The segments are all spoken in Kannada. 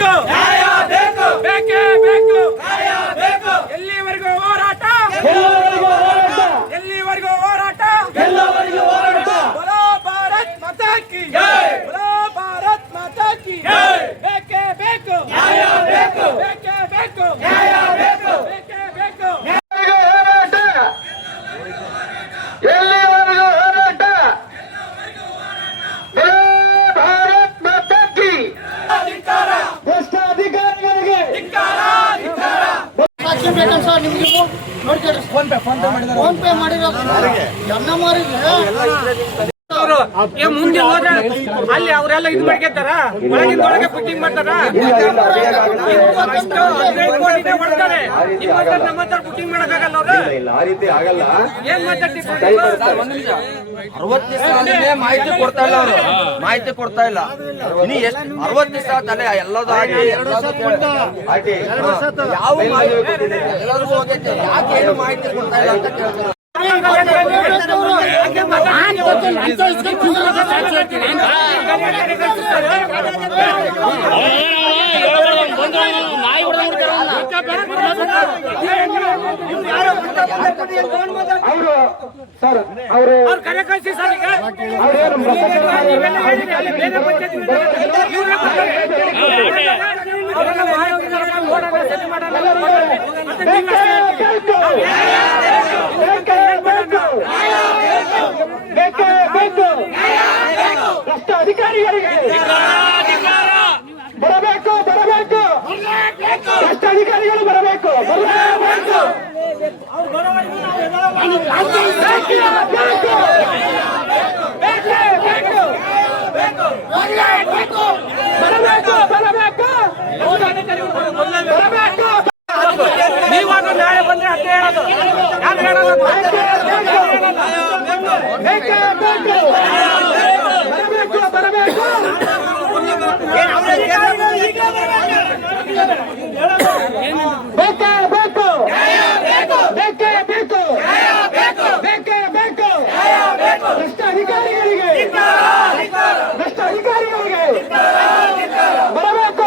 ಬೇಕು, ಬೇಕೇ ಬೇಕು. ಎಲ್ಲಿವರೆಗೂ ಹೋರಾಟ, ಎಲ್ಲಿವರೆಗೂ ಹೋರಾಟ, ಬೋಲೋ ಭಾರತ್ ಮಾತಾ ಕಿ ಜೈ, ಬೋಲೋ ಭಾರತ್ ಮಾತಾ ಕಿ ಜೈ. ಬೇಕೇ ಬೇಕು, ಬೇಕೇ ಬೇಕು, ಬೇಕೇ ಬೇಕು. ಎಲ್ಲಿವರೆಗೂ ಹೋರಾಟ, ಭಾರತ್ ಮಾತಾ ಕಿ ಭ್ರಷ್ಟ ಅಧಿಕಾರಿಗಳಿಗೆ ಫೋನ್ ಪೇ ಮಾಡಿರೋ ಮುಂದೆ ಹೋದ್ರೆ ಅಲ್ಲಿ ಅವರೆಲ್ಲ ಇದು ಮಾಡ್ಕೊತಾರ, ಒಳಗಿಂದ ಒಳಗೆ ಬುಕ್ಕಿಂಗ್ ಮಾಡ್ತಾರ, ನಮ್ಮ ಬುಕ್ಕಿಂಗ್ ಮಾಡಕ್ಕಾಗಲ್ಲ. ಅವ್ರು ಏನ್ ಮಾತಾಡ್ತಿದ್ದಾರೆ? ಮಾಹಿತಿ ಕೊಡ್ತಾ ಇಲ್ಲ, ಅವರು ಮಾಹಿತಿ ಕೊಡ್ತಾ ಇಲ್ಲ. ಇನ್ನು ಎಷ್ಟು 60 ದಿವಸ ತಲೆ ಎಲ್ಲದೂ ಆಗಿ ಯಾವ ಎಲ್ಲರಿಗೂ ಹೋಗೈತೆ, ಯಾಕೆ ಏನು ಮಾಹಿತಿ ಕೊಡ್ತಾ ಇಲ್ಲ ಅಂತ ಕೇಳ್ತಾರೆ. ಅವರು ಸರ್ ಅವರು ಕರೆ ಕಳಿಸಿ ಸರ್. ಈಗ ಭ್ರಷ್ಟ ಅಧಿಕಾರಿಗಳಿಗೆ ಬರಬೇಕು, ಭ್ರಷ್ಟ ಅಧಿಕಾರಿಗಳು ಬರಬೇಕು. ನೀವಾಗ ನಾಳೆ ಬಂದ್ರೆ ಅಷ್ಟೇ ಹೇಳೋದು, ಯಾರು ಹೇಳೋದು? ಭ್ರಷ್ಟ ಅಧಿಕಾರಿಗಳಿಗೆ ಬರಬೇಕು.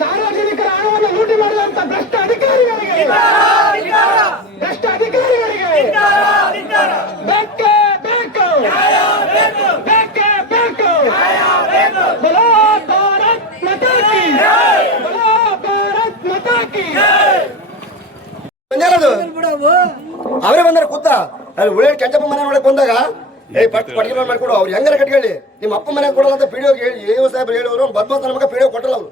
ಸಾರ್ವಜನಿಕರ ಹಣವನ್ನು ಲೂಟಿ ಮಾಡಿದಂತ ಭ್ರಷ್ಟ ಅಧಿಕಾರಿಗಳಿಗೆ ಬೇಕೇ ಬೇಕು. ಬೋಲೋ ಭಾರತ್ ಮಾತಾ ಕಿ ಜೈ, ಬೋಲೋ ಭಾರತ್ ಮಾತಾ ಕಿ ಅವರೇ ಬಂದಾರೆ ಕೂತ ಅಲ್ಲಿ ಉಳ್ಳೇಡ್ ಕೆಂಚಪ್ಪ ಮನೆ ಒಳಗೆ ಬಂದಾಗ ಪಟ್ಟಿ ಮಾಡ್ಕೊಡು. ಅವ್ರು ಹೆಂಗಾರ ಕಟ್ಕೊಳ್ಳಿ, ನಿಮ್ಮ ಅಪ್ಪ ಮನೆ ಕೊಡಲ್ಲ ಅಂತ ಪಿಡಿಯೋ ಹೇಳಿ ಸಾಹೇಬ್ರು ಹೇಳೋರು. ಬದ್ಮಾಸ್ ನಮಗೆ ಪಿಡಿಯೋ ಕೊಟ್ಟಲ್ಲ ಅವರು.